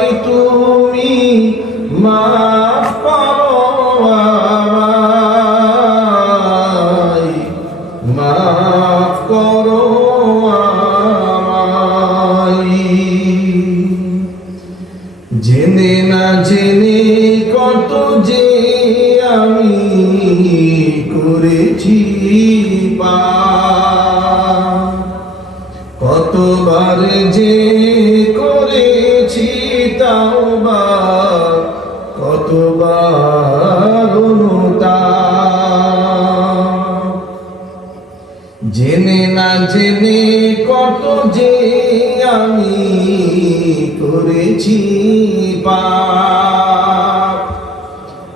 চাই তুমি মাফ করো আমায়, মাফ করো আমায়। জেনে না জেনে কত যে আমি করেছি পাপ, কতবার যে করেছি তাওবা, কতবার অনুতাপ। জেনে না জেনে কত যে আমি করেছি পাপ,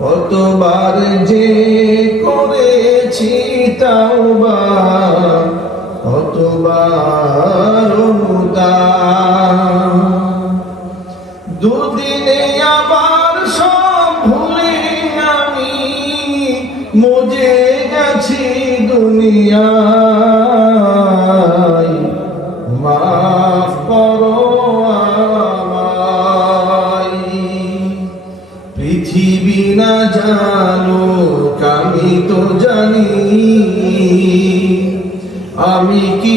কতবার যে করেছি তাওবা, কতবার অনুতাপ। দুদিনে আবার সব ভুলে আমি মজে গেছি দুনিয়ায়, মাফ করো আমায়। পৃথিবী না জানুক আমি তো জানি, আমি কি